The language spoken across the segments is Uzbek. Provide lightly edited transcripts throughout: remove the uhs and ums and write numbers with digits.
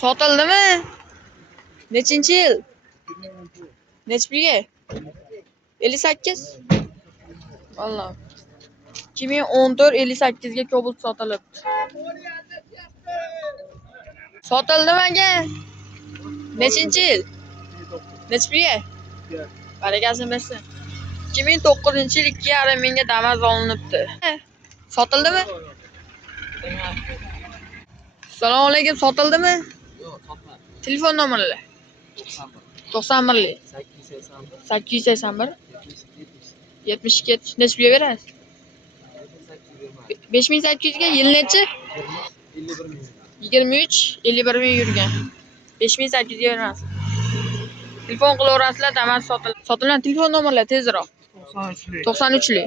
Sotildimi? Nechinchi yil? Nechi pulga? 58. Vallahi. 2014 58 ga Cobalt sotilibdi. Sotildimi aka? Nechinchi yil? Nechi pulga? Barakasini bersin. 2009-yil 2,5 mingga Damas olinibdi. Sotildimi? Assalomu alaykum, sotildimi? Yo'q, sotmadi. Telefon nomerlar. 91 881 72 nechi pulga berasiz? 5800 ga yil nechi? 23 51 ming yurgan. 5800 ga berasiz. Telefon qilaverasizlar, Damas sotilgan. Telefon nomerlar tezroq. 93 989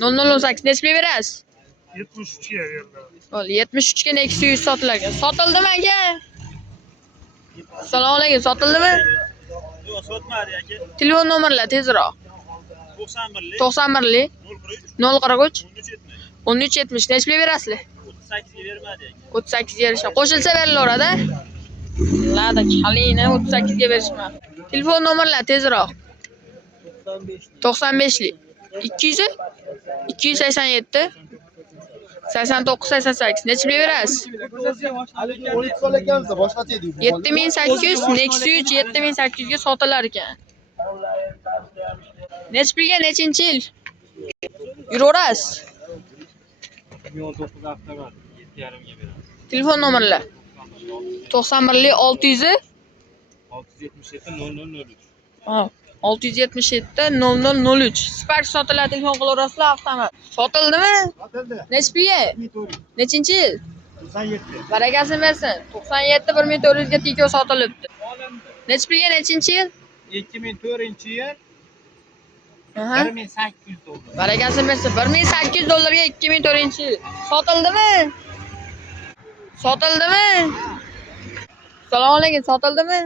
0018 nechi pulga berasiz? 73 ga beriladi. 73 ga Nexus 100 sotilar ekan. Sotildimi aka? Assalomu alaykum, sotildimi? Yo'q, sotmadi aka. Telefon nomerlar tezroq. 91 043 1370 nechi pulga berasizlar? 38 ga bermadi aka. 38 ga berishadi. Qo'shilsa berilaveradi. Lada kalina 38 ga berishmadi. Telefon nomerlar tezroq. 95 lik 200 287 89 88 nechi pulga berasiz? 7800 Nexus 7800 ga sotilar ekan. Nechi pulga nechinchi yil? Yuraverasiz. 2019 avtomat 7,5 ga beradi. Telefon nomerlar 91 lik 600 677 0003. Ha, 677 0003. Spark sotiladi, telefon qilaverasizlar, avtomat. Sotildimi? Sotildi. Nechi pulga? Nechinchi yil? 97. Barakasini bersin. 97 1400 ga Tiko sotilibdi. Nechi pulga nechinchi yil? 2004-yil Aha. 1800 dollar. Barakasini bersin. 1800 dollarga 2004-yil. Sotildimi? Sotildimi? Assalomu alaykum, sotildimi?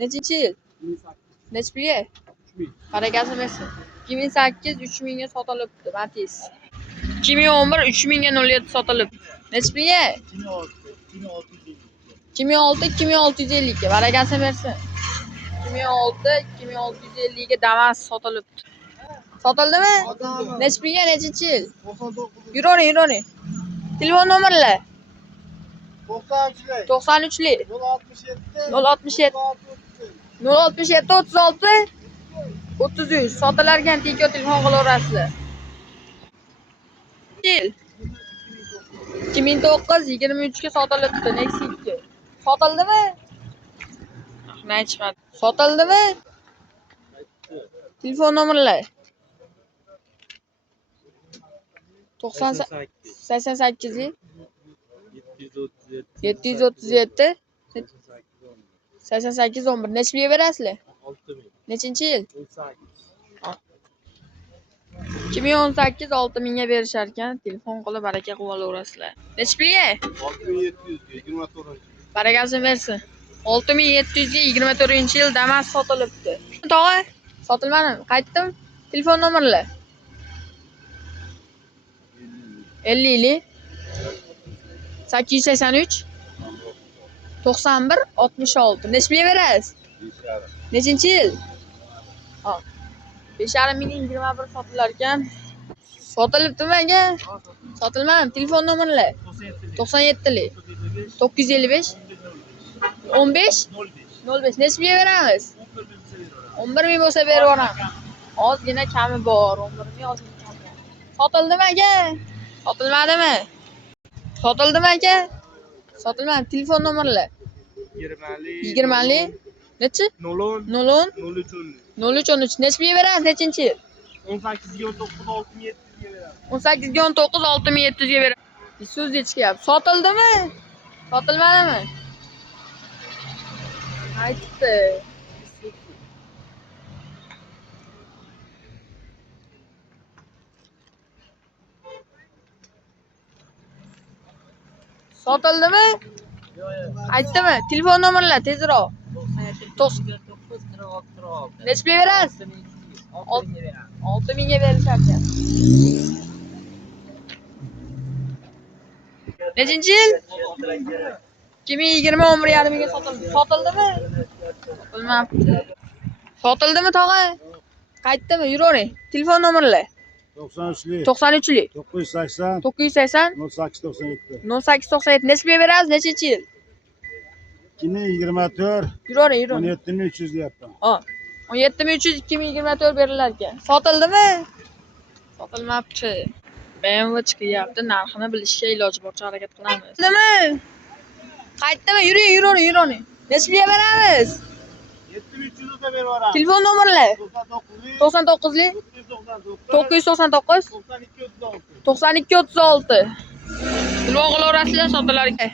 Nechinchi yil? Nechi pulga? Barakasini bersin. 2008 3000 ga sotilibdi, Matiz. 2011 3000 ga 07 sotilibdi. Nechi pulga? 2006 2650 ga. Barakasini bersin. 2006 2650 ga Damas sotilibdi. Sotildimi? Nechi pulga, nechinchi yil? 99. Yuravering. Telefon nomerlar 93 lik 067 067 067 36 33 sotilar ekan. Tiko telefon qilaverasizlar. Yil 2009 23 ga sotilibdi Nexus 2. Sotildimi? Aytishmadi. Sotildimi? Telefon nomerlar 88 lik 737 88 11 nechi pulga berasizlar? 6000. Nechinchi yil? 18. 2018 6000 ga berishar ekan. Telefon qilib baraka qilib olaverasizlar. Nechi pulga? 6700 ga 24. Barakasini bersin. 6700 ga 24-yil Damas sotilibdi. Tog'a, sotilmadimi? Qaytdim. Telefon nomerlar 50 lik 883 91 66 nechi pulga berasiz? Nechinchi yil? 5,5 ming 21 sotilar ekan. Sotilibdimi aka? Sotilmadimi? Telefon nomerlar 97 lik 955 15 05 nechi pulga beramiz? 11 ming bo'lsa berib yuboramiz. Ozgina kami bor, 11 ming ozgina kami bor. Sotildimi aka? Sotilmadimi? Sotildimi aka? Sotilmadi. Telefon nomerlar 20 lik nechi? 0 0 03 13 nechi pulga berasiz? Nechinchi yil? 18 ga 19 6700 ga beradi. 18 ga 19 6700 ga berasiz. Isuzu chiqyapti. Sotildimi? Sotilmadimi? Aytdi. Sotildimi? Aytdimi? Telefon nomerlar tezroq. 97 Nechi pulga berasiz? 6000 ga berishar ekan. Nechinchi yil? 2020 11,5 mingga sotildi. Sotildimi? Sotilmabdi. Sotildimi tog'a? Qaytdimi? Yuravering. Telefon nomerlar. 93'lü. 93lik 980 980 0897. 0897 nesliga berasiz? Nechinchi yil? 2024 Yuravering. 17300 deyapman. Ha. 17300 2024 berilar ekan. Sotildimi? Sotilmabdi. BMW chiqyapti. Narxini bilishga iloji boricha harakat qilamiz. Nima? Qaytdimi? Yuravering. Nesliga beramiz? 7300 da veriyorum. Telefon nomerlar. 99lik 999 9236. Telefon qilaverasizlar, sotilar ekan.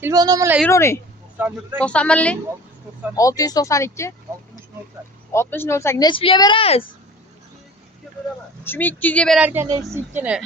Telefon nomerlar yuravering. 91lik 692 6008. Nesliga berasiz? Shuni 200 ga berar ekan, eksi 2 ni.